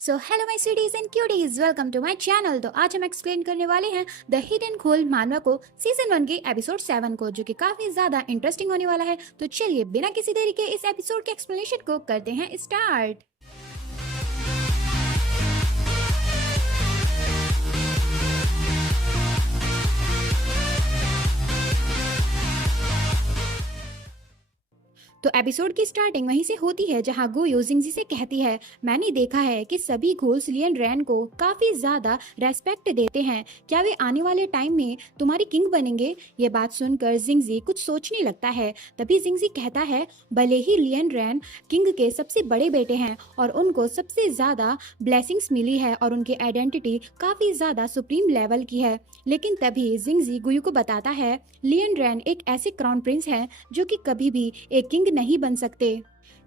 So hello my sweeties and cuties, welcome to my channel. तो आज हम explain करने वाले हैं द हिडन खोल मानवा को सीजन 1 के एपिसोड 7 को, जो कि काफी ज्यादा इंटरेस्टिंग होने वाला है। तो चलिए बिना किसी देरी के इस एपिसोड के एक्सप्लेनेशन को करते हैं स्टार्ट। तो एपिसोड की स्टार्टिंग वहीं से होती है जहां गुयू जिंगजी से कहती है, मैंने देखा है कि सभी घोल्स लियन रैन को काफी ज्यादा रेस्पेक्ट देते हैं। क्या वे आने वाले टाइम में तुम्हारी किंग बनेंगे? ये बात सुनकर जिंगजी कुछ सोचने लगता है। तभी जिंगजी कहता है, भले ही लियन रैन किंग के सबसे बड़े बेटे हैं और उनको सबसे ज्यादा ब्लेसिंग्स मिली है और उनकी आइडेंटिटी काफी ज्यादा सुप्रीम लेवल की है, लेकिन तभी जिंगजी गुयू को बताता है, लियन रैन एक ऐसे क्राउन प्रिंस हैं जो कि कभी भी एक किंग नहीं बन सकते।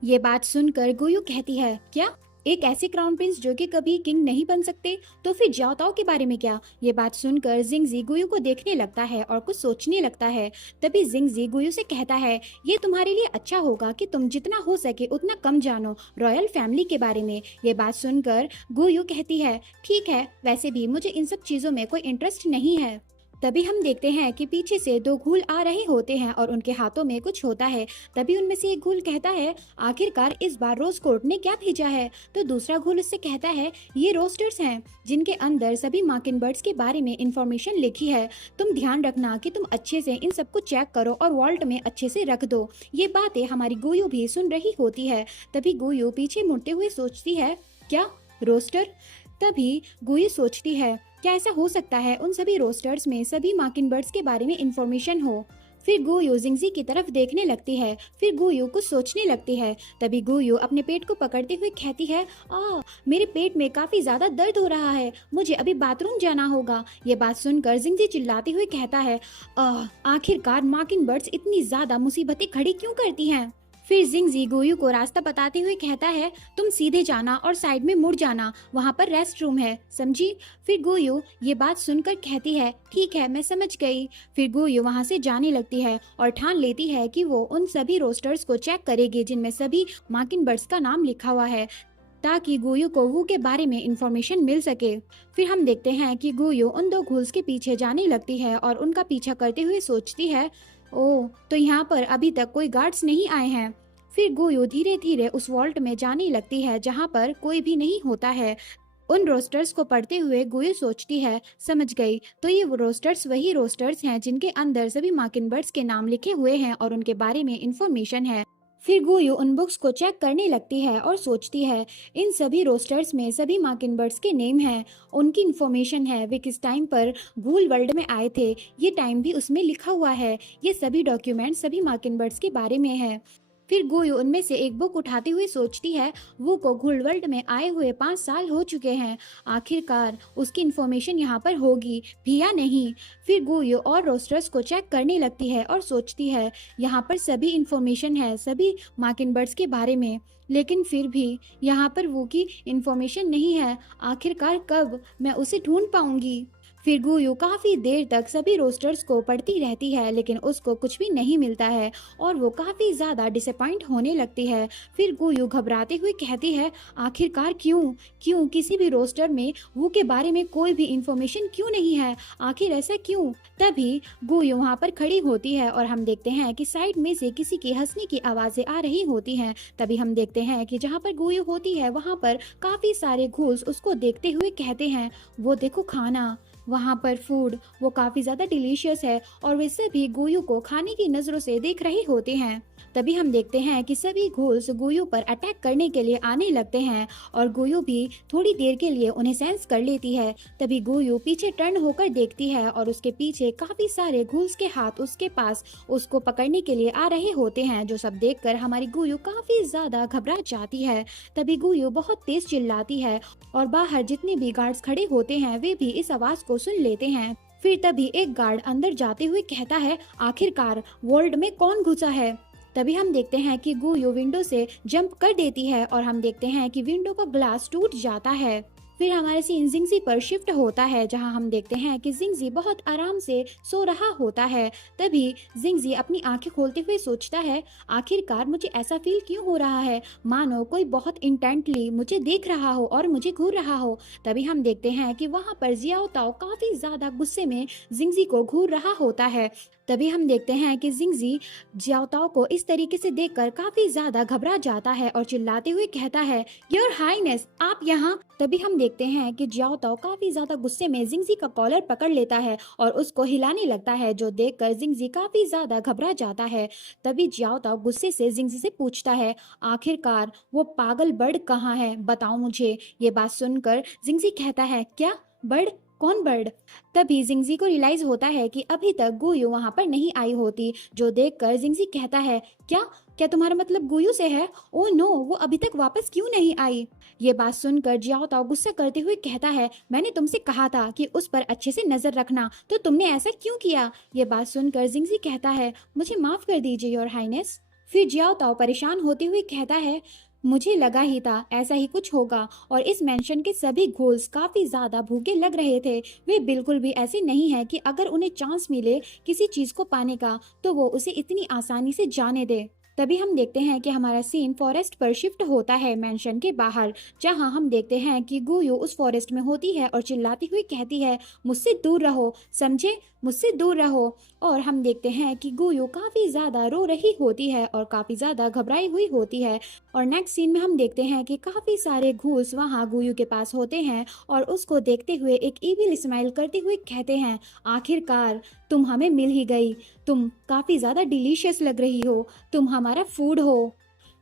ये बात सुनकर गुयू कहती है, क्या एक ऐसे क्राउन प्रिंस जो कि कभी किंग नहीं बन सकते? तो फिर जाओ ताओ के बारे में क्या? ये बात सुनकर जिंगजी गुयू को देखने लगता है और कुछ सोचने लगता है। तभी जिंगजी गुयू से कहता है, ये तुम्हारे लिए अच्छा होगा कि तुम जितना हो सके उतना कम जानो रॉयल फैमिली के बारे में। ये बात सुनकर गुयू कहती है, ठीक है, वैसे भी मुझे इन सब चीजों में कोई इंटरेस्ट नहीं है। तभी हम देखते हैं कि पीछे से दो घूल आ रहे होते हैं और उनके हाथों में कुछ होता है। तभी उनमें से एक घूल कहता है, आखिरकार इस बार रोज कोर्ट ने क्या भेजा है? तो दूसरा घूल उससे कहता है, ये रोस्टर्स हैं जिनके अंदर सभी मार्किन बर्ड्स के बारे में इंफॉर्मेशन लिखी है। तुम ध्यान रखना कि तुम अच्छे से इन सबको चेक करो और वॉल्ट में अच्छे से रख दो। ये बातें हमारी गुयू भी सुन रही होती है। तभी गुयू पीछे मुड़ते हुए सोचती है, क्या रोस्टर? तभी गुयू सोचती है, क्या ऐसा हो सकता है उन सभी रोस्टर्स में सभी मार्किन बर्ड्स के बारे में इंफॉर्मेशन हो? फिर गुयू जिंगजी की तरफ देखने लगती है। फिर गुयू कुछ सोचने लगती है। तभी गुयू अपने पेट को पकड़ते हुए कहती है, मेरे पेट में काफी ज्यादा दर्द हो रहा है, मुझे अभी बाथरूम जाना होगा। ये बात सुनकर जिंगजी चिल्लाते हुए कहता है, आखिरकार मार्किन बर्ड्स इतनी ज्यादा मुसीबतें खड़ी क्यों करती हैं? फिर जिंगजी गुयू को रास्ता बताते हुए कहता है, तुम सीधे जाना और साइड में मुड़ जाना, वहाँ पर रेस्ट रूम है, समझी? फिर गुयू ये बात सुनकर कहती है, ठीक है, मैं समझ गई। फिर गुयू वहाँ से जाने लगती है और ठान लेती है कि वो उन सभी रोस्टर्स को चेक करेगी जिनमें सभी मार्किन बर्ड्स का नाम लिखा हुआ है, ताकि गुयू को वू के बारे में इंफॉर्मेशन मिल सके। फिर हम देखते हैं कि गुयू उन दो घूल्स के पीछे जाने लगती है और उनका पीछा करते हुए सोचती है, ओह, तो यहाँ पर अभी तक कोई गार्ड्स नहीं आए हैं। फिर गुयू धीरे धीरे उस वॉल्ट में जाने लगती है जहाँ पर कोई भी नहीं होता है। उन रोस्टर्स को पढ़ते हुए गुयू सोचती है, समझ गई, तो ये वो रोस्टर्स वही रोस्टर्स हैं जिनके अंदर सभी मार्किन बर्ड्स के नाम लिखे हुए हैं और उनके बारे में इंफॉर्मेशन है। फिर गुयू उन बुक्स को चेक करने लगती है और सोचती है, इन सभी रोस्टर्स में सभी मार्किन बर्ड्स के नेम हैं, उनकी इन्फॉर्मेशन है, वे किस टाइम पर घूल वर्ल्ड में आए थे, ये टाइम भी उसमें लिखा हुआ है। ये सभी डॉक्यूमेंट सभी मार्किन बर्ड्स के बारे में है। फिर गुयू उनमें से एक बुक उठाती हुई सोचती है, वो को घुल वर्ल्ड में आए हुए 5 साल हो चुके हैं, आखिरकार उसकी इन्फॉर्मेशन यहाँ पर होगी भी या नहीं। फिर गुयू और रोस्टर्स को चेक करने लगती है और सोचती है, यहाँ पर सभी इन्फॉर्मेशन है सभी मार्किन बर्ड्स के बारे में, लेकिन फिर भी यहाँ पर वो की इन्फॉर्मेशन नहीं है, आखिरकार कब मैं उसे ढूंढ पाऊंगी? फिर गुयू काफी देर तक सभी रोस्टर्स को पढ़ती रहती है, लेकिन उसको कुछ भी नहीं मिलता है और वो काफी ज्यादा डिसअपॉइंट होने लगती है। फिर गुयू घबराते हुए कहती है, आखिरकार क्यों क्यों किसी भी रोस्टर में वो के बारे में कोई भी इंफॉर्मेशन क्यों नहीं है, आखिर ऐसा क्यों? तभी गुयू वहाँ पर खड़ी होती है और हम देखते हैं कि साइड में से किसी की हंसने की आवाजें आ रही होती हैं। तभी हम देखते हैं कि जहाँ पर गुयू होती है वहाँ पर काफी सारे घूल्स उसको देखते हुए कहते हैं, वो देखो खाना, वहाँ पर फूड, वो काफी ज्यादा डिलीशियस है और वे सभी गुयू को खाने की नजरों से देख रहे होते हैं। तभी हम देखते हैं कि सभी घोल्स गुयू पर अटैक करने के लिए आने लगते हैं और गुयू भी थोड़ी देर के लिए उन्हें सेंस कर लेती है। तभी गुयू पीछे टर्न होकर देखती है और उसके पीछे काफी सारे घोल्स के हाथ उसके पास उसको पकड़ने के लिए आ रहे होते हैं, जो सब देखकर हमारी गुयू काफी ज्यादा घबरा जाती है। तभी गुयू बहुत तेज चिल्लाती है और बाहर जितने भी गार्ड्स खड़े होते हैं वे भी इस आवाज को सुन लेते हैं। फिर तभी एक गार्ड अंदर जाते हुए कहता है, आखिरकार वर्ल्ड में कौन घुसा है? तभी हम देखते हैं कि गुयू विंडो से जंप कर देती है और हम देखते हैं कि विंडो का ग्लास टूट जाता है। फिर हमारे सीन जिंगजी पर शिफ्ट होता है, जहां हम देखते हैं कि जिंगजी बहुत आराम से सो रहा होता है। तभी जिंगजी अपनी आंखें खोलते हुए सोचता है, आखिरकार मुझे ऐसा फील क्यों हो रहा है, मानो कोई बहुत इंटेंटली मुझे देख रहा हो और मुझे घूर रहा हो। तभी हम देखते हैं कि वहां पर जियाओ ताओ काफी ज्यादा गुस्से में जिंगजी को घूर रहा होता है। तभी हम देखते हैं कि जिंगजी जियाओताओ को इस तरीके से देखकर काफी ज्यादा घबरा जाता है और चिल्लाते हुए कहता है, योर हाइनेस, आप यहाँ। तभी हम देखते हैं कि जियाओताओ काफी ज्यादा गुस्से में जिंगजी का कॉलर पकड़ लेता है और उसको हिलाने लगता है, जो देखकर जिंगजी काफी ज्यादा घबरा जाता है। तभी जियाओताओ गुस्से से जिंगजी से पूछता है, आखिरकार वो पागल बर्ड कहाँ है, बताओ मुझे। ये बात सुनकर जिंगजी कहता है, क्या बर्ड, कौन बर्ड। तभी जिंगजी को रियलाइज होता है कि अभी तक गुयू वहां पर नहीं आई होती, जो देखकर जिंगजी कहता है, क्या क्या तुम्हारा मतलब गुयू से है? ओ नो, वो अभी तक वापस क्यों नहीं आई? ये बात सुनकर जियाओताओ गुस्सा करते हुए कहता है, मैंने तुमसे कहा था कि उस पर अच्छे से नजर रखना, तो तुमने ऐसा क्यों किया? ये बात सुनकर जिंगजी कहता है, मुझे माफ कर दीजिए योर हाइनेस। फिर जियाओताओ परेशान होते हुए कहता है, मुझे लगा ही था ऐसा ही कुछ होगा, और इस मेंशन के सभी घोल्स काफी ज्यादा भूखे लग रहे थे। वे बिल्कुल भी ऐसे नहीं है कि अगर उन्हें चांस मिले किसी चीज को पाने का तो वो उसे इतनी आसानी से जाने दे। तभी हम देखते हैं कि हमारा सीन फॉरेस्ट पर शिफ्ट होता है, मेंशन के बाहर, जहां हम देखते हैं कि गुयू उस फॉरेस्ट में होती है और चिल्लाती हुई कहती है, मुझसे दूर रहो, समझे, मुझसे दूर रहो। और हम देखते हैं कि गुयू काफी ज्यादा रो रही होती है और काफी ज्यादा घबराई हुई होती है। और नेक्स्ट सीन में हम देखते हैं कि काफी सारे घूस वहां गुयू के पास होते हैं और उसको देखते हुए एक इविल स्माइल करते हुए कहते हैं, आखिरकार तुम हमें मिल ही गई, तुम काफी ज्यादा डिलीशियस लग रही हो, तुम हमारा फूड हो।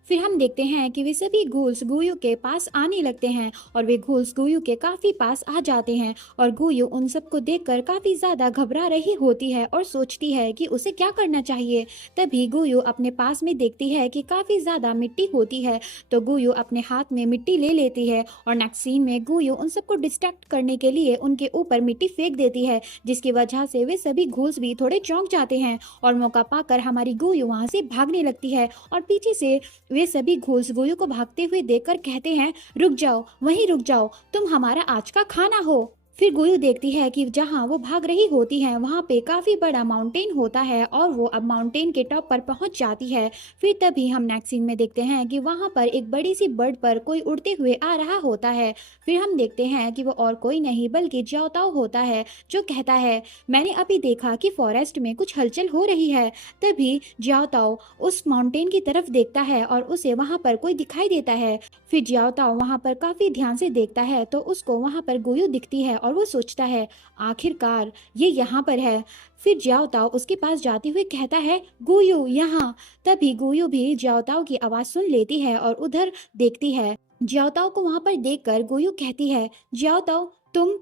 फिर हम देखते हैं कि वे सभी घूल्स गुयू के पास आने लगते हैं और वे घूल्स गुयू के काफी पास आ जाते हैं और गुयू उन सबको देखकर काफी ज्यादा घबरा रही होती है और सोचती है कि उसे क्या करना चाहिए। तभी गुयू अपने पास में देखती है कि काफी ज्यादा मिट्टी होती है, तो गुयू अपने हाथ में मिट्टी ले लेती है और नेक्स्ट सीन में गुयू उन सबको डिस्ट्रैक्ट करने के लिए उनके ऊपर मिट्टी फेंक देती है, जिसकी वजह से वे सभी घूल्स भी थोड़े चौंक जाते हैं और मौका पाकर हमारी गुयू वहां से भागने लगती है और पीछे से वे सभी घोल्स गुयू को भागते हुए देखकर कहते हैं, रुक जाओ, वहीं रुक जाओ, तुम हमारा आज का खाना हो। फिर गुयू देखती है कि जहां वो भाग रही होती है वहां पे काफी बड़ा माउंटेन होता है और वो अब माउंटेन के टॉप पर पहुंच जाती है। फिर तभी हम नेक्स्ट सीन में देखते हैं कि वहां पर एक बड़ी सी बर्ड पर कोई उड़ते हुए आ रहा होता है। फिर हम देखते हैं कि वो और कोई नहीं बल्कि जियाओताओ होता है, जो कहता है, मैंने अभी देखा कि फॉरेस्ट में कुछ हलचल हो रही है। तभी जियाओताओ उस माउंटेन की तरफ देखता है और उसे वहां पर कोई दिखाई देता है। फिर जियाओताओ वहां पर काफी ध्यान से देखता है तो उसको वहां पर गुयू दिखती है और वो सोचता है, आखिरकार ये यहाँ पर है। फिर जियाओताओ उसके पास जाते हुए कहता है, गुयू यहाँ। तभी गुयू भी जियाओताओ की आवाज सुन लेती है और उधर देखती है। जियाओताओ को वहां पर देखकर गुयू कहती है, जियाओताओ तुम।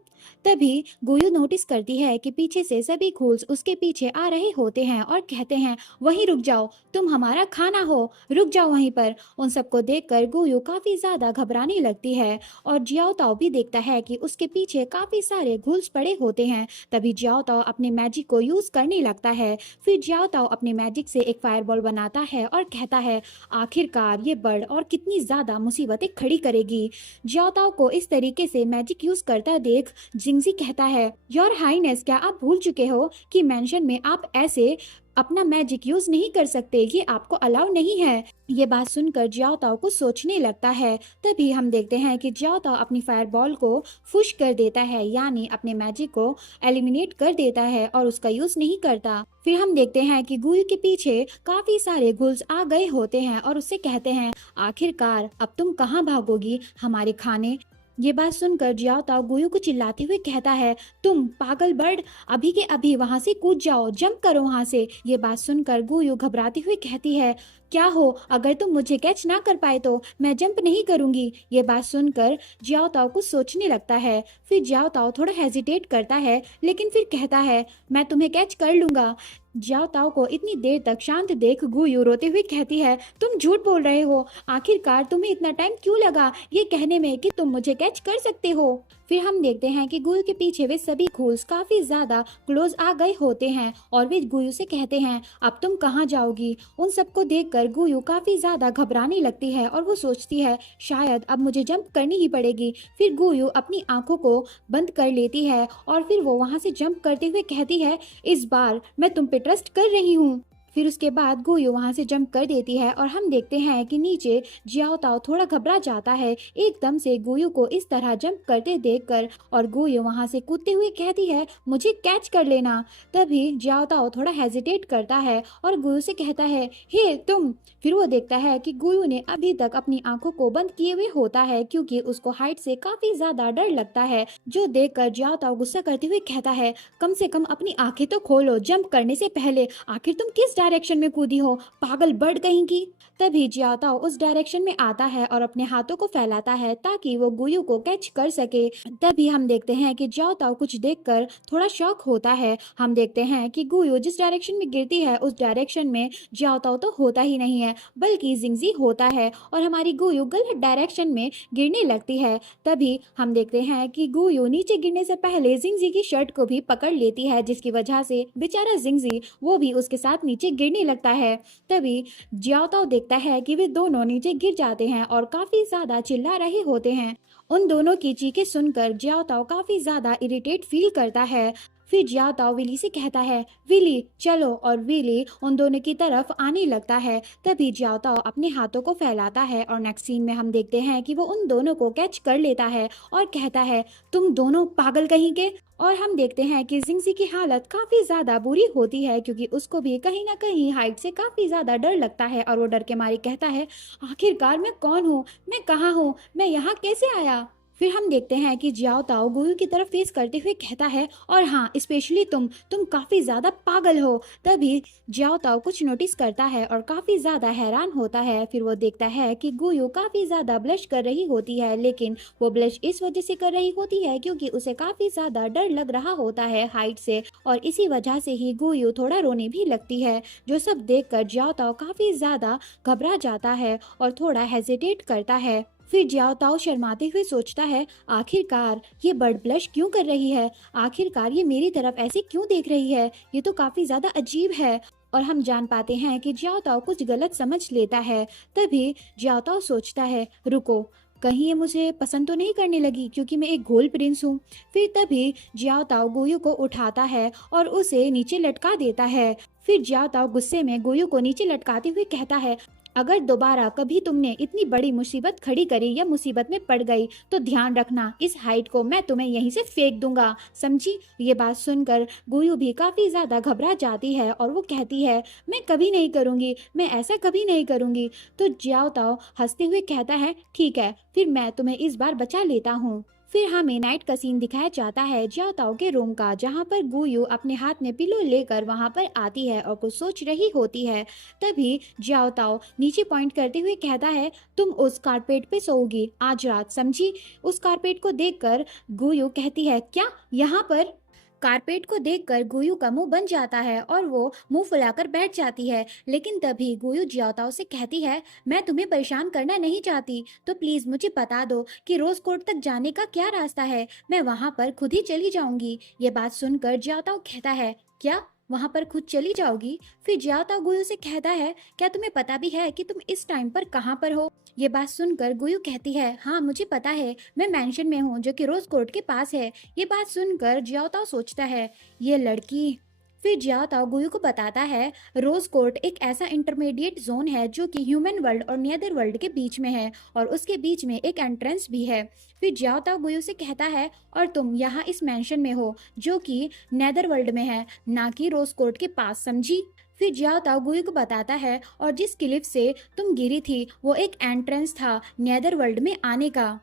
तभी गुयू नोटिस करती है कि पीछे से सभी घोल्स उसके पीछे आ रहे होते हैं और कहते हैं, वहीं रुक जाओ, तुम हमारा खाना हो, रुक जाओ वहीं पर। उन सबको देखकर गुयू काफी ज्यादा घबराने लगती है और जियाओताओ भी देखता है कि उसके पीछे काफी सारे घोल्स पड़े होते हैं। तभी जियाओताओ अपने मैजिक को यूज करने लगता है। फिर जियाओताओ अपने मैजिक से एक फायरबॉल बनाता है और कहता है, आखिरकार ये बर्ड और कितनी ज्यादा मुसीबतें खड़ी करेगी। जियाओताओ को इस तरीके से मैजिक यूज करता देख जिंगजी कहता है, योर हाइनेस, क्या आप भूल चुके हो कि मेंशन में आप ऐसे अपना मैजिक यूज नहीं कर सकते, ये आपको अलाउ नहीं है। ये बात सुनकर जियाओताओ को सोचने लगता है। तभी हम देखते हैं कि जियाओताओ अपनी फायरबॉल को फुश कर देता है, यानी अपने मैजिक को एलिमिनेट कर देता है और उसका यूज नहीं करता। फिर हम देखते हैं कि गुयू के पीछे काफी सारे घुल्स आ गए होते हैं और उससे कहते हैं, आखिरकार अब तुम कहाँ भागोगी हमारे खाने। ये बात सुनकर जियाओताओ गुयू को चिल्लाते हुए कहता है, तुम पागल बर्ड, अभी के अभी वहां से कूद जाओ, जंप करो वहां से। ये बात सुनकर गुयू घबराती हुई कहती है, क्या हो, अगर तुम मुझे कैच ना कर पाए तो मैं जंप नहीं करूंगी। ये बात सुनकर जियाओताओ कुछ सोचने लगता है। फिर जियाओताओ थोड़ा हेजिटेट करता है, लेकिन फिर कहता है, मैं तुम्हें कैच कर लूंगा। जियाओ ताओ को इतनी देर तक शांत देख गुयू रोते हुए कहती है, तुम झूठ बोल रहे हो। आखिरकार तुम्हें इतना टाइम क्यों लगा ये कहने में कि तुम मुझे कैच कर सकते हो। फिर हम देखते हैं कि गुयू के पीछे वे सभी घोल्स काफी ज्यादा क्लोज आ गए होते हैं और वे गुयू से कहते हैं, अब तुम कहाँ जाओगी। उन सबको देखकर गुयू काफी ज्यादा घबराने लगती है और वो सोचती है शायद अब मुझे जंप करनी ही पड़ेगी। फिर गुयू अपनी आंखों को बंद कर लेती है और फिर वो वहां से जंप करते हुए कहती है, इस बार मैं तुम पे ट्रस्ट कर रही हूँ। फिर उसके बाद गुयू वहां से जंप कर देती है और हम देखते हैं कि नीचे जियाओ ताओ थोड़ा घबरा जाता है एकदम से गुयू को इस तरह जंप करते देखकर, और गुयू वहां से कूदते हुए कहती है, मुझे कैच कर लेना। तभी जियाओ ताओ थोड़ा हेजिटेट करता है और गुयू से कहता है, हे तुम। फिर वो देखता है कि गुयू ने अभी तक अपनी आंखों को बंद किए हुए होता है क्योंकि उसको हाइट से काफी ज्यादा डर लगता है, जो देखकर जियाओ ताओ गुस्सा करते हुए कहता है, कम से कम अपनी आंखें तो खोलो जंप करने से पहले। आखिर तुम किस डायरेक्शन में कूदी हो, पागल बर्ड कहीं की। तभी जियाओ ताओ उस डायरेक्शन में आता है और अपने हाथों को फैलाता है ताकि वो गुयू को कैच कर सके। तभी हम देखते हैं कि जियाओ ताओ कुछ देखकर थोड़ा शॉक होता है। हम देखते हैं कि गुयू जिस डायरेक्शन में गिरती है उस डायरेक्शन में जियाओ ताओ तो होता ही नहीं है बल्कि जिंगजी होता है और हमारी गुयू गलत डायरेक्शन में गिरने लगती है। तभी हम देखते हैं कि गुयू नीचे गिरने से पहले जिंगजी की शर्ट को भी पकड़ लेती है, जिसकी वजह से बेचारा जिंगजी वो भी उसके साथ नीचे गिरने लगता है। तभी जियाओ ताओ देखता है कि वे दोनों नीचे गिर जाते हैं और काफी ज्यादा चिल्ला रहे होते हैं। उन दोनों की चीखें सुनकर जियाओ ताओ काफी ज्यादा इरिटेट फील करता है। फिर जियाओ ताओ विली से कहता है, विली चलो, और विली उन दोनों की तरफ आने लगता है। तभी जियाओ ताओ अपने हाथों को फैलाता है और नेक्स्ट सीन में हम देखते हैं कि वो उन दोनों को कैच कर लेता है और कहता है, तुम दोनों पागल कहीं के। और हम देखते हैं कि जिंगजी की हालत काफी ज्यादा बुरी होती है क्योंकि उसको भी कहीं ना कहीं हाइट से काफी ज्यादा डर लगता है और वो डर के मारे कहता है, आखिरकार मैं कौन हूँ, मैं कहाँ हूँ, मैं यहाँ कैसे आया। फिर हम देखते हैं कि जियाओ ताओ गुयू की तरफ फेस करते हुए कहता है, और हाँ स्पेशली तुम काफी ज्यादा पागल हो। तभी जियाओ ताओ कुछ नोटिस करता है और काफी ज्यादा हैरान होता है। फिर वो देखता है कि गुयू काफी ज्यादा ब्लश कर रही होती है, लेकिन वो ब्लश इस वजह से कर रही होती है क्योंकि उसे काफी ज्यादा डर लग रहा होता है हाइट से, और इसी वजह से ही गुयू थोड़ा रोने भी लगती है। जो सब देखकर जियाओ ताओ काफी ज्यादा घबरा जाता है और थोड़ा हेजिटेट करता है। फिर जियाओ ताओ शर्माते हुए सोचता है, आखिरकार ये बर्ड ब्लश क्यों कर रही है, आखिरकार ये मेरी तरफ ऐसे क्यों देख रही है, ये तो काफी ज्यादा अजीब है। और हम जान पाते हैं कि जियाओ ताओ कुछ गलत समझ लेता है। तभी जियाओ ताओ सोचता है, रुको, कहीं ये मुझे पसंद तो नहीं करने लगी क्योंकि मैं एक गोल प्रिंस हूँ। फिर तभी जियाओ ताओ गुयू को उठाता है और उसे नीचे लटका देता है। फिर जियाओ ताओ गुस्से में गुयू को नीचे लटकाते हुए कहता है, अगर दोबारा कभी तुमने इतनी बड़ी मुसीबत खड़ी करी या मुसीबत में पड़ गई तो ध्यान रखना, इस हाइट को मैं तुम्हें यहीं से फेंक दूंगा, समझी। ये बात सुनकर गुयू भी काफी ज्यादा घबरा जाती है और वो कहती है, मैं कभी नहीं करूंगी, मैं ऐसा कभी नहीं करूंगी। तो जियाओ ताओ हंसते हुए कहता है, ठीक है, फिर मैं तुम्हें इस बार बचा लेता हूँ। फिर हमें नाइट का सीन दिखाया जाता है जियाओ ताओ के रूम का, जहाँ पर गुयू अपने हाथ में पिलो लेकर वहां पर आती है और कुछ सोच रही होती है। तभी जियाओ ताओ नीचे पॉइंट करते हुए कहता है, तुम उस कारपेट पे सोओगी आज रात, समझी। उस कारपेट को देखकर गुयू कहती है, क्या यहाँ पर। कारपेट को देखकर गुयू का मुंह बन जाता है और वो मुंह फुलाकर बैठ जाती है। लेकिन तभी गुयू जियाओ ताओ से कहती है, मैं तुम्हें परेशान करना नहीं चाहती, तो प्लीज मुझे बता दो कि रोज कोर्ट तक जाने का क्या रास्ता है, मैं वहां पर खुद ही चली जाऊंगी। ये बात सुनकर जियाओ ताओ कहता है, क्या वहां पर खुद चली जाओगी। फिर जियाओ ताओ गुयू से कहता है, क्या तुम्हें पता भी है कि तुम इस टाइम पर कहाँ पर हो। ये बात सुनकर गुयू कहती है, हाँ मुझे पता है, मैं मेंशन में हूँ जो कि रोज कोर्ट के पास है। ये बात सुनकर जियाओ ताओ सोचता है, ये लड़की। फिर जियाओ ताओ गुयू को बताता है, रोज कोर्ट एक ऐसा इंटरमीडिएट जोन है जो कि ह्यूमन वर्ल्ड और नेदर वर्ल्ड के बीच में है और उसके बीच में एक एंट्रेंस भी है। फिर जियाओ ताओ गुयू से कहता है, और तुम यहाँ इस मेंशन में हो जो कि नेदर वर्ल्ड में है, ना कि रोज कोर्ट के पास, समझी। फिर जियाओ ताओ गुयू को बताता है, और जिस क्लिफ से तुम गिरी थी वो एक एंट्रेंस था नेदर वर्ल्ड में आने का।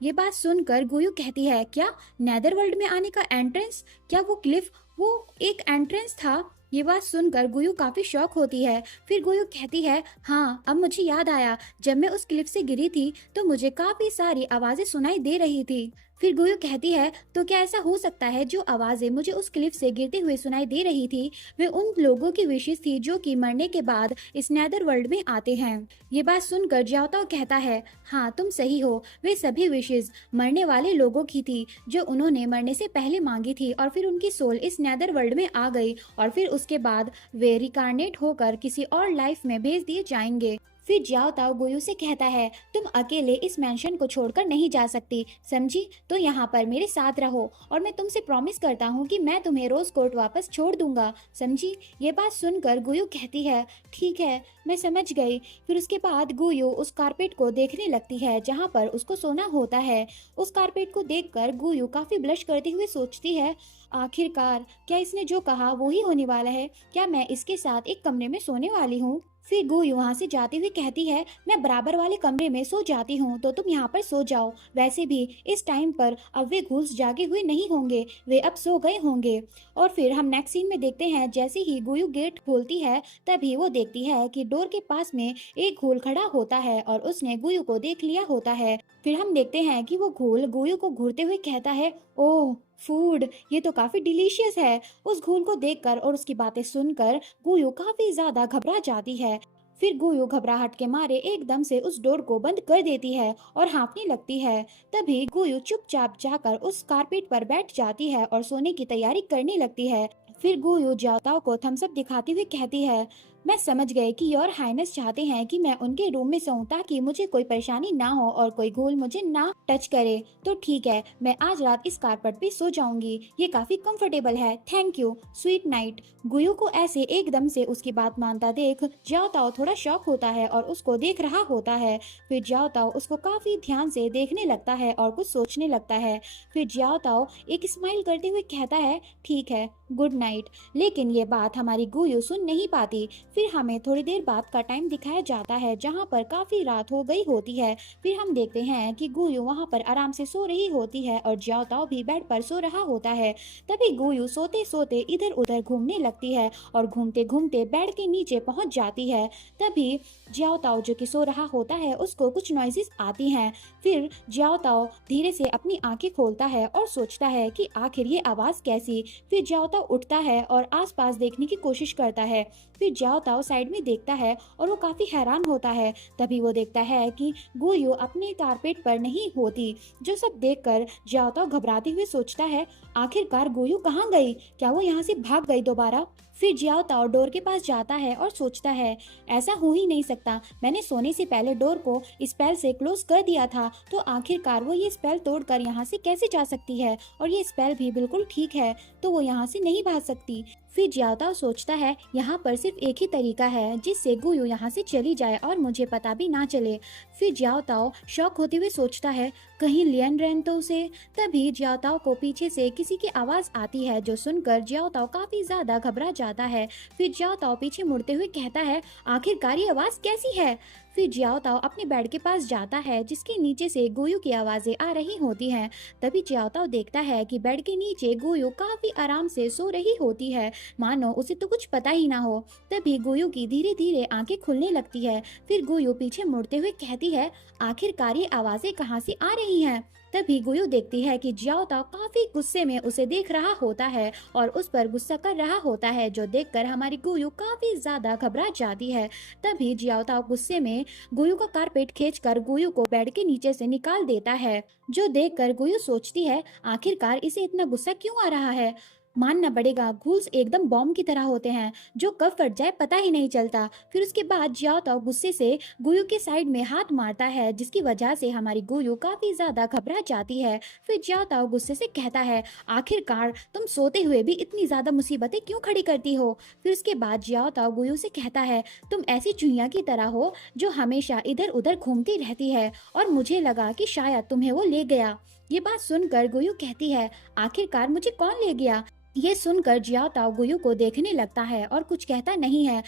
ये बात सुनकर गुयू कहती है, क्या नेदर वर्ल्ड में आने का एंट्रेंस, क्या वो क्लिफ वो एक एंट्रेंस था। ये बात सुनकर गुयू काफी शॉक होती है। फिर गुयू कहती है, हाँ अब मुझे याद आया, जब मैं उस क्लिफ से गिरी थी तो मुझे काफी सारी आवाजें सुनाई दे रही थी। फिर गुयू कहती है, तो क्या ऐसा हो सकता है जो आवाजें मुझे उस क्लिफ से गिरते हुए सुनाई दे रही थी वे उन लोगों की विशेष थी जो कि मरने के बाद इस नेदर वर्ल्ड में आते हैं। ये बात सुनकर जियाओताओ कहता है, हाँ तुम सही हो, वे सभी विशेष मरने वाले लोगों की थी जो उन्होंने मरने से पहले मांगी थी और फिर उनकी सोल इस नेदर वर्ल्ड में आ गई और फिर उसके बाद वे रिकारनेट होकर किसी और लाइफ में भेज दिए जाएंगे। फिर जियाओ ताओ गुयू से कहता है, तुम अकेले इस मैंशन को छोड़कर नहीं जा सकती, समझी? तो यहाँ पर मेरे साथ रहो और मैं तुमसे प्रॉमिस करता हूँ कि मैं तुम्हें रोज कोर्ट वापस छोड़ दूंगा, समझी? ये बात सुनकर गुयू कहती है, ठीक है मैं समझ गई। फिर उसके बाद गुयू उस कारपेट को देखने लगती है जहाँ पर उसको सोना होता है। उस कारपेट को देखकर गुयू काफी ब्लश करते हुए सोचती है, आखिरकार क्या इसने जो कहा वो ही होने वाला है? क्या मैं इसके साथ एक कमरे में सोने वाली हूँ? फिर गुयू वहाँ से जाते हुए कहती है, मैं बराबर वाले कमरे में सो जाती हूँ तो तुम यहाँ पर सो जाओ। वैसे भी इस टाइम पर अब वे घूस जागे हुए नहीं होंगे, वे अब सो गए होंगे। और फिर हम नेक्स्ट सीन में देखते हैं जैसे ही गुयू गेट खोलती है तभी वो देखती है कि डोर के पास में एक घोल खड़ा होता है और उसने गुयू को देख लिया होता है। फिर हम देखते हैं कि वो घोल गुयू को घूरते हुए कहता है, ओह फूड, ये तो काफी डिलीशियस है। उस घोल को देखकर और उसकी बातें सुनकर गुयू काफी ज्यादा घबरा जाती है। फिर गुयू घबराहट के मारे एकदम से उस डोर को बंद कर देती है और हाँफने लगती है। तभी गुयू चुपचाप जाकर उस कारपेट पर बैठ जाती है और सोने की तैयारी करने लगती है। फिर गुयू जाओताओ को थम्स अप दिखाती हुई कहती है, मैं समझ गई कि योर हाइनेस चाहते हैं कि मैं उनके रूम में सोऊं ताकि मुझे कोई परेशानी ना हो और कोई घोल मुझे ना टच करे। तो ठीक है, मैं आज रात इस कारपेट पे सो जाऊंगी, ये काफी कंफर्टेबल है, थैंक यू, स्वीट नाइट। गुयू को ऐसे एकदम से उसकी बात मानता देख जाओताओ थोड़ा शॉक होता है और उसको देख रहा होता है। फिर जाओताओ उसको काफी ध्यान से देखने लगता है और कुछ सोचने लगता है। फिर जाओताओ एक स्माइल करते हुए कहता है, ठीक है, गुड नाइट। लेकिन ये बात हमारी गुयू सुन नहीं पाती। फिर हमें थोड़ी देर बाद का टाइम दिखाया जाता है जहाँ पर काफी रात हो गई होती है। फिर हम देखते हैं कि गुयू वहाँ पर आराम से सो रही होती है और जियाओताओ भी बेड पर सो रहा होता है। तभी गुयू सोते सोते इधर उधर घूमने लगती है और घूमते घूमते बेड के नीचे पहुंच जाती है। तभी जियाओताओ जो कि सो रहा होता है उसको कुछ नॉइजेस आती हैं। फिर जियाओताओ धीरे से अपनी आंखें खोलता है और सोचता है कि आखिर ये आवाज कैसी। फिर जियाओताओ उठता है और आसपास देखने की कोशिश करता है। फिर जियाओताओ साइड में देखता है और वो काफी हैरान होता है। तभी वो देखता है कि गुयू अपने कारपेट पर नहीं होती। जो सब देखकर जियाओताओ घबराते हुए सोचता है, आखिरकार गुयू कहाँ गई? क्या वो यहाँ से भाग गई दोबारा? फिर जियाओताओ डोर के पास जाता है और सोचता है, ऐसा हो ही नहीं सकता, मैंने सोने से पहले डोर को स्पेल से क्लोज कर दिया था, तो आखिरकार वो ये स्पेल तोड़कर यहाँ से कैसे जा सकती है? और ये स्पेल भी बिल्कुल ठीक है, तो वो यहाँ से नहीं भाग सकती। फिर जियाओताओ सोचता है, यहाँ पर सिर्फ एक ही तरीका है जिससे गुयू यहाँ से चली जाए और मुझे पता भी ना चले। फिर जियाओताओ शॉक होते हुए सोचता है, कहीं लियन रेन तो उसे। तभी जियाओताओ को पीछे से किसी की आवाज आती है जो सुनकर जियाओताओ काफी ज्यादा घबरा जाता है। फिर जियाओताओ पीछे मुड़ते हुए कहता है, आखिरकार ये आवाज कैसी है? फिर जियाओताओ अपने बेड के पास जाता है जिसके नीचे से गुयू की आवाजें आ रही होती हैं। तभी जियाओताओ देखता है कि बेड के नीचे गुयू काफी आराम से सो रही होती है, मानो उसे तो कुछ पता ही ना हो। तभी गुयू की धीरे धीरे आंखें खुलने लगती है। फिर गुयू पीछे मुड़ते हुए कहती है, आखिरकार ये आवाजें कहाँ से आ रही हैं? तभी गुयू देखती है कि जियाओताओ काफी गुस्से में उसे देख रहा होता है और उस पर गुस्सा कर रहा होता है, जो देखकर हमारी गुयू काफी ज्यादा घबरा जाती है। तभी जियाओताओ गुस्से में गुयू का कारपेट खींचकर गुयू को बेड के नीचे से निकाल देता है, जो देखकर गुयू सोचती है, आखिरकार इसे इतना गुस्सा क्यों आ रहा है? मानना पड़ेगा, घूल्स एकदम बॉम्ब की तरह होते हैं, जो कब फट जाए पता ही नहीं चलता। फिर उसके बाद जियाओताओ गुस्से से गुयू के साइड में हाथ मारता है, जिसकी वजह से हमारी गुयू काफी ज्यादा घबरा जाती है। फिर जियाओताओ गुस्से से कहता है, आखिरकार तुम सोते हुए भी इतनी ज्यादा मुसीबतें क्यों खड़ी करती हो? फिर उसके बाद जियाओताओ गुयू से कहता है, तुम ऐसी चुहिया की तरह हो जो हमेशा इधर उधर घूमती रहती है और मुझे लगा कि शायद तुम्हें वो ले गया। ये बात सुनकर गुयू कहती है, आखिरकार मुझे कौन ले गया? ये सुनकर जियाओताओ गुयू को देखने लगता है और कुछ कहता नहीं है।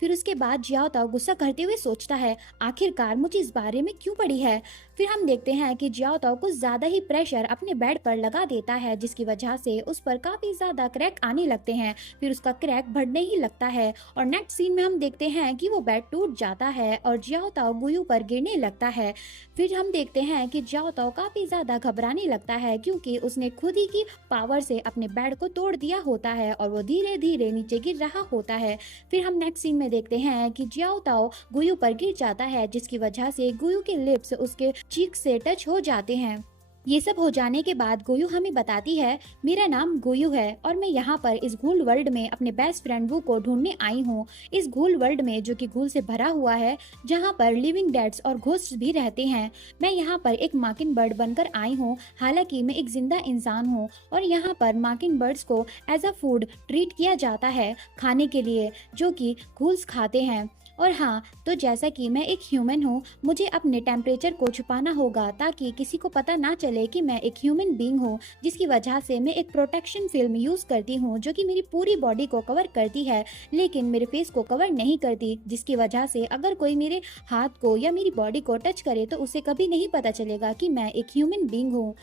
फिर उसके बाद जियाओताओ गुस्सा करते हुए सोचता है, आखिरकार मुझे इस बारे में क्यों पड़ी है? फिर हम देखते हैं कि जियाओ ताओ कुछ ज्यादा ही प्रेशर अपने बेड पर लगा देता है, जिसकी वजह से उस पर काफी ज्यादा क्रैक आने लगते हैं। फिर उसका क्रैक बढ़ने ही लगता है और नेक्स्ट सीन में हम देखते हैं कि वो बेड टूट जाता है और जियाओ ताओ गुयू पर गिरने लगता है। फिर हम देखते हैं कि जियाओ ताओ काफी ज्यादा घबराने लगता है, क्योंकि उसने खुद ही की पावर से अपने बेड को तोड़ दिया होता है और वो धीरे धीरे नीचे गिर रहा होता है। फिर हम नेक्स्ट सीन में देखते हैं कि जियाओ ताओ गुयू पर गिर जाता है, जिसकी वजह से गुयू के लिप्स उसके चीक से टच हो जाते हैं। ये सब हो जाने के बाद गोयू हमें बताती है, मेरा नाम गोयू है और मैं यहाँ पर इस घूल वर्ल्ड में अपने बेस्ट फ्रेंड वू को ढूंढने आई हूँ। इस घूल वर्ल्ड में जो कि घूल से भरा हुआ है, जहाँ पर लिविंग डेड्स और घोस्ट भी रहते हैं। मैं यहाँ पर एक मार्किन बर्ड बनकर आई हूँ, हालांकि मैं एक जिंदा इंसान हूँ और यहाँ पर मार्किन बर्ड्स को एज अ फूड ट्रीट किया जाता है खाने के लिए, जो कि घूल्स खाते हैं। और हाँ, तो जैसा कि मैं एक ह्यूमन हूँ, मुझे अपने टेम्परेचर को छुपाना होगा ताकि किसी को पता ना चले कि मैं एक ह्यूमन बीइंग हूँ, जिसकी वजह से मैं एक प्रोटेक्शन फिल्म यूज़ करती हूँ जो कि मेरी पूरी बॉडी को कवर करती है, लेकिन मेरे फेस को कवर नहीं करती, जिसकी वजह से अगर कोई मेरे हाथ को या मेरी बॉडी को टच करे तो उसे कभी नहीं पता चलेगा कि मैं एक ह्यूमन बीइंग हूँ।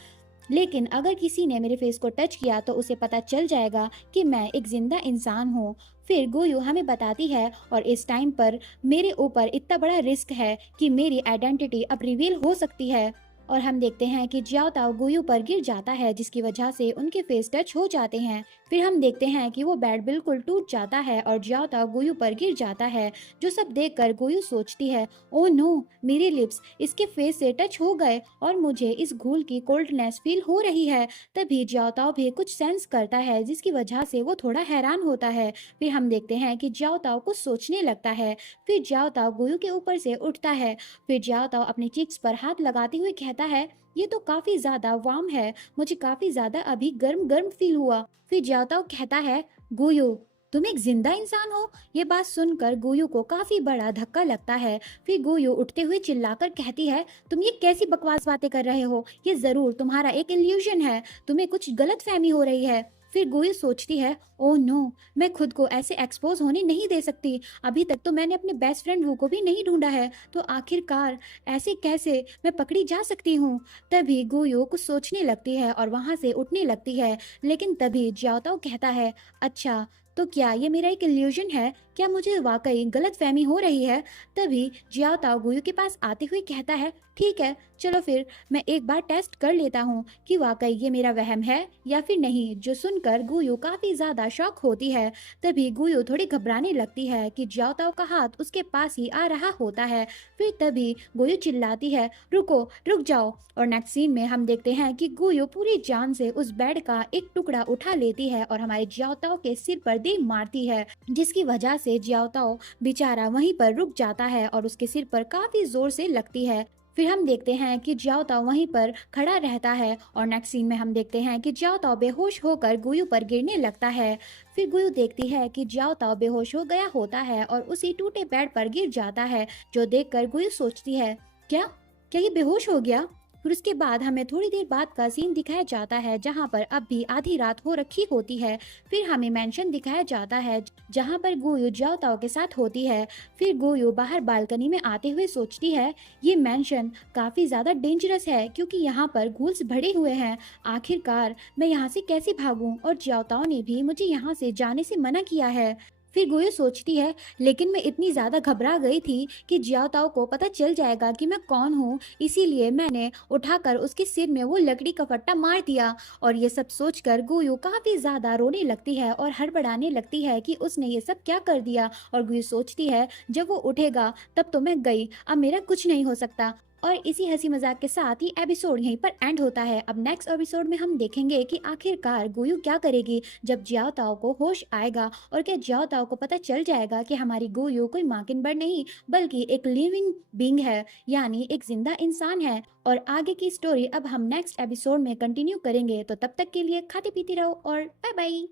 लेकिन अगर किसी ने मेरे फेस को टच किया तो उसे पता चल जाएगा कि मैं एक जिंदा इंसान हूँ। फिर गोयू हमें बताती है, और इस टाइम पर मेरे ऊपर इतना बड़ा रिस्क है कि मेरी आइडेंटिटी अब रिवील हो सकती है। और हम देखते हैं कि जियाओ ताओ गोयू पर गिर जाता है, जिसकी वजह से उनके फेस टच हो जाते हैं। फिर हम देखते हैं कि वो बेड बिल्कुल टूट जाता है और जियाओ ताओ गोयू पर गिर जाता है, जो सब देखकर गोयू सोचती है, ओ नो, मेरे लिप्स इसके फेस से टच हो गए और मुझे इस घूल की कोल्डनेस फील हो रही है। तभी जियाओ ताओ भी कुछ सेंस करता है, जिसकी वजह से वो थोड़ा हैरान होता है। फिर हम देखते हैं कि जियाओ ताओ कुछ सोचने लगता है। फिर जियाओ ताओ गोयू के ऊपर से उठता है। फिर जियाओ ताओ अपने चिक्स पर हाथ लगाते हुए कहता है, ये तो काफी ज्यादा वार्म है, मुझे काफी ज्यादा अभी गर्म गर्म फील हुआ। फिर जियाओ ताओ कहता है, गोयू तुम एक जिंदा इंसान हो। ये बात सुनकर गोयू को काफी बड़ा धक्का लगता है। फिर गोयू उठते हुए चिल्लाकर कहती है, तुम ये कैसी बकवास बातें कर रहे हो, ये जरूर तुम्हारा एक इल्यूजन है, तुम्हें कुछ गलत फहमी हो रही है। फिर गोयू सोचती है, ओह नो, मैं खुद को ऐसे एक्सपोज होने नहीं दे सकती। अभी तक तो मैंने अपने बेस्ट फ्रेंड वो को भी नहीं ढूंढा है, तो आखिरकार ऐसे कैसे मैं पकड़ी जा सकती हूँ। तभी गोयू कुछ सोचने लगती है और वहां से उठने लगती है, लेकिन तभी जियाओ ताओ कहता है, अच्छा तो क्या ये मेरा एक इल्यूजन है, क्या मुझे वाकई गलत फहमी हो रही है। तभी जियाओ ताओ गोयू के पास आते हुए कहता है, ठीक है चलो फिर मैं एक बार टेस्ट कर लेता हूँ कि वाकई ये मेरा वहम है या फिर नहीं। जो सुनकर गोयू काफी ज्यादा शॉक होती है। तभी गोयू थोड़ी घबराने लगती है कि जियाओ ताओ का हाथ उसके पास ही आ रहा होता है। फिर तभी गोयू चिल्लाती है, रुको रुक जाओ। और नेक्स्ट सीन में हम देखते हैं कि गोयू पूरी जान से उस बेड का एक टुकड़ा उठा लेती है और हमारे जियाओ ताओ के सिर पर दे मारती है, जिसकी वजह से जियाओ ताओ बेचारा वहीं पर रुक जाता है और उसके सिर पर काफी जोर से लगती है। फिर हम देखते हैं कि जियाओ ताओ वहीं पर खड़ा रहता है और नेक्स्ट सीन में हम देखते हैं कि जियाओ ताओ बेहोश होकर गोयू पर गिरने लगता है। फिर गोयू देखती है कि जियाओ ताओ बेहोश हो गया होता है और उसी टूटे बेड पर गिर जाता है, जो देखकर गोयू सोचती है, क्या क्या ये बेहोश हो गया। फिर उसके बाद हमें थोड़ी देर बाद का सीन दिखाया जाता है, जहाँ पर अब भी आधी रात हो रखी होती है। फिर हमें मेंशन दिखाया जाता है जहाँ पर गोयू जियाओ ताओ के साथ होती है। फिर गोयू बाहर बालकनी में आते हुए सोचती है, ये मेंशन काफी ज्यादा डेंजरस है, क्योंकि यहाँ पर घूल्स भरे हुए हैं। आखिरकार मैं यहाँ से कैसे भागूं, और जियाओ ताओ ने भी मुझे यहाँ से जाने से मना किया है। फिर गोयू सोचती है, लेकिन मैं इतनी ज्यादा घबरा गई थी कि जियाओ ताओ को पता चल जाएगा कि मैं कौन हूँ, इसीलिए मैंने उठाकर उसके सिर में वो लकड़ी का फट्टा मार दिया। और ये सब सोचकर गोयू काफी ज्यादा रोने लगती है और हड़बड़ाने लगती है कि उसने ये सब क्या कर दिया। और गोयू सोचती है, जब वो उठेगा तब तो मैं गई, अब मेरा कुछ नहीं हो सकता। और इसी हंसी मजाक के साथ ही एपिसोड यहीं पर एंड होता है। अब नेक्स्ट एपिसोड में हम देखेंगे कि आखिरकार गोयू क्या करेगी जब जियाओ ताओ को होश आएगा, और क्या जियाओ ताओ को पता चल जाएगा कि हमारी गोयू कोई मार्किन बर्ड नहीं बल्कि एक लिविंग बीइंग है, यानी एक जिंदा इंसान है। और आगे की स्टोरी अब हम नेक्स्ट एपिसोड में कंटिन्यू करेंगे। तो तब तक के लिए खाते पीते रहो और बाय बाय।